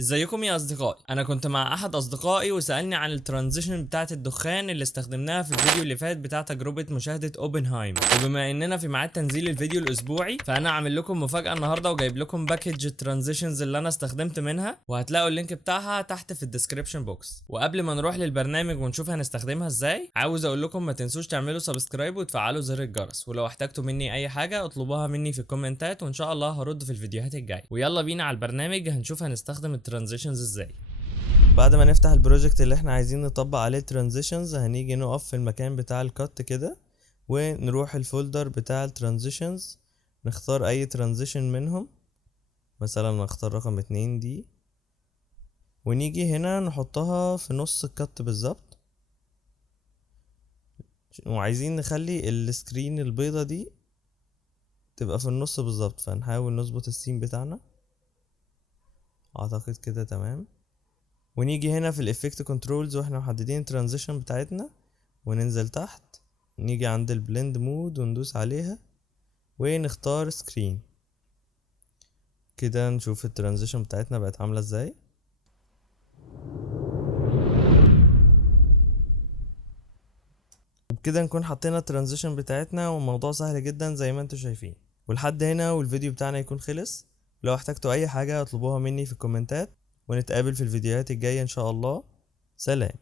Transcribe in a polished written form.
ازيكم يا اصدقائي. انا كنت مع احد اصدقائي وسالني عن الترانزيشن بتاعه الدخان اللي استخدمناها في الفيديو اللي فات بتاع تجربه مشاهده اوبنهايم. وبما اننا في ميعاد تنزيل الفيديو الاسبوعي فانا عامل لكم مفاجاه النهارده وجايب لكم باكج الترانزيشنز اللي انا استخدمت منها، وهتلاقوا اللينك بتاعها تحت في الديسكريبشن بوكس. وقبل ما نروح للبرنامج ونشوف هنستخدمها ازاي، عاوز اقول لكم ما تنسوش تعملوا سبسكرايب وتفعلوا زر الجرس، ولو احتجتوا مني اي حاجه اطلبوها مني في الكومنتات وان شاء الله هرد في الفيديوهات الجايه. ويلا بينا على البرنامج هنشوف هنستخدم الترانزيشنز ازاي. بعد ما نفتح البروجكت اللي احنا عايزين نطبق عليه ترانزيشنز هنيجي نقف في المكان بتاع الكات كده ونروح الفولدر بتاع الترانزيشنز، نختار اي ترانزيشن منهم، مثلا نختار رقم 2 دي، ونيجي هنا نحطها في نص الكات بالظبط، وعايزين نخلي السكرين البيضة دي تبقى في النص بالظبط، فنحاول نظبط السين بتاعنا. اعتقد كده تمام. ونيجي هنا في الافكت كنترولز واحنا محددين الترانزيشن بتاعتنا، وننزل تحت نيجي عند البلند مود وندوس عليها ونختار سكرين كده، نشوف الترانزيشن بتاعتنا بقت عاملة ازاي. وبكده نكون حطينا الترانزيشن بتاعتنا، والموضوع سهل جدا زي ما انتوا شايفين. ولحد هنا والفيديو بتاعنا يكون خلص. لو احتجتوا اي حاجة اطلبوها مني في الكومنتات، ونتقابل في الفيديوهات الجاية ان شاء الله. سلام.